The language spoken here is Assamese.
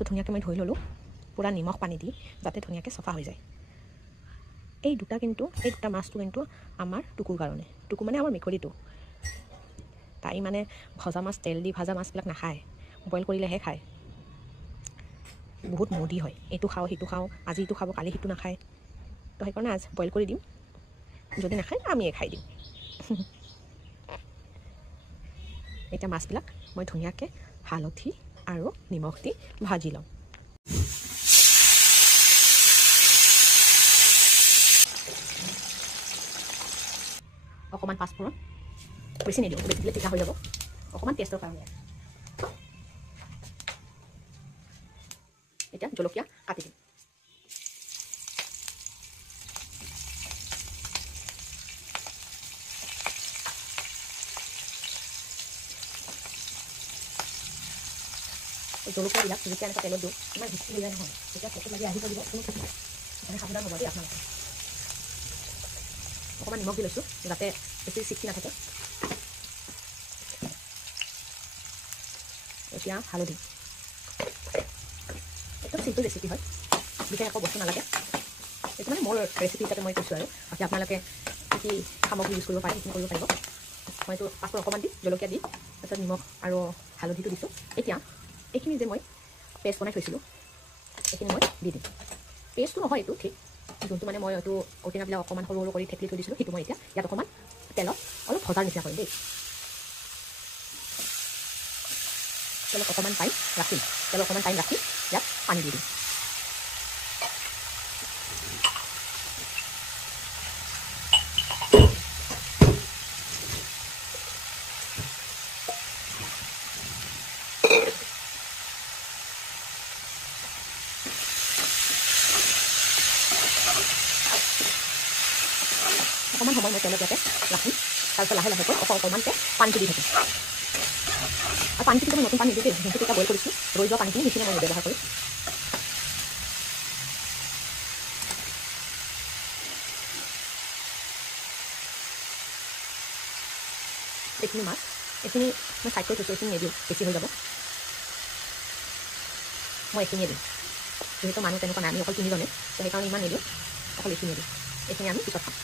ধুনীয়াকৈ মই ধুই ল'লোঁ পূৰা নিমখ পানী দি যাতে ধুনীয়াকৈ চফা হৈ যায়। এই দুটা মাছটো কিন্তু আমাৰ টুকুৰ কাৰণে, টুকু মানে আমাৰ মেকুৰীটো। তাই মানে ভজা মাছ, তেল দি ভাজা মাছবিলাক নাখায়, বইল কৰিলেহে খায়। বহুত মুদি হয়, এইটো খাওঁ সিটো খাওঁ, আজি ইটো খাব কালি সিটো নাখায়। তো সেইকাৰণে আজি বইল কৰি দিম, যদি নাখায় আমিয়ে খাই দিম। এতিয়া মাছবিলাক মই ধুনীয়াকৈ হালধি আৰু নিমখ দি ভাজি লওঁ। অকণমান পাঁচফোৰণ, বেছি নিদিওঁ, বেছি দিলে তিতা হৈ যাব, অকণমান টেষ্টৰ কাৰণে। এতিয়া জলকীয়া কাটি দিম। জলকীয়াবিলাক যেতিয়া এনেকৈ তেলত দিওঁ ইমান ভিচি হৈ যায় নহয়, তেতিয়া চকু লাগি আহি পৰিব, কোনো ঠিক নাই। মানে সাৱধান হ'ব দেই আপোনালোকে। অকণমান নিমখ দি লৈছোঁ যাতে বেছি চিকটি নাথাকে। এতিয়া হালধি, একদম চিম্পল ৰেচিপি হয়, বিশেষ একো বস্তু নালাগে। এইটো মানে মোৰ ৰেচিপি হিচাপে মই কৈছোঁ আৰু বাকী আপোনালোকে কি কি সামগ্ৰী ইউজ কৰিব পাৰে সেইখিনি কৰিব পাৰিব। মইতো পাঁচফোৰণ অকণমান দি জলকীয়া দি তাৰপিছত নিমখ আৰু হালধিটো দিছোঁ। এতিয়া এইখিনি যে মই পেষ্ট বনাই থৈছিলোঁ এইখিনি মই দি দিম। পেষ্টটো নহয় এইটো ঠিক, যোনটো মানে মই এইটো ঔটেঙাবিলাক অকণমান সৰু সৰু কৰি থেকলি থৈ দিছিলোঁ সেইটো মই এতিয়া ইয়াত অকণমান তেলত অলপ ভজাৰ নিচিনা কৰিম দেই। তেলত অকণমান টাইম ৰাখি ইয়াত পানী দি দিম। অকণমান সময় মই তেলত ইয়াতে ৰাখিম, তাৰপিছত লাহে লাহেকৈ অকণমানকৈ পানীটো দি থাকিম। আৰু পানীটো মই নতুন পানী নিদিওঁ দেই, যোনটো তেতিয়া বইল কৰিছোঁ ৰৈ যোৱা পানীখিনি সেইখিনি মই ব্যৱহাৰ কৰিম। এইখিনি মাছ এইখিনি মই চাইড কৰি থৈছোঁ, এইখিনি নিদিওঁ, বেছি হৈ যাব। মই এইখিনিয়ে দিম, যিহেতু মানুহ তেনেকুৱা নাই, আমি অকল তিনিজনে, তো সেইকাৰণে ইমান নিদিওঁ, অকল এইখিনিয়ে দিম। এইখিনি আমি পিছত খাম।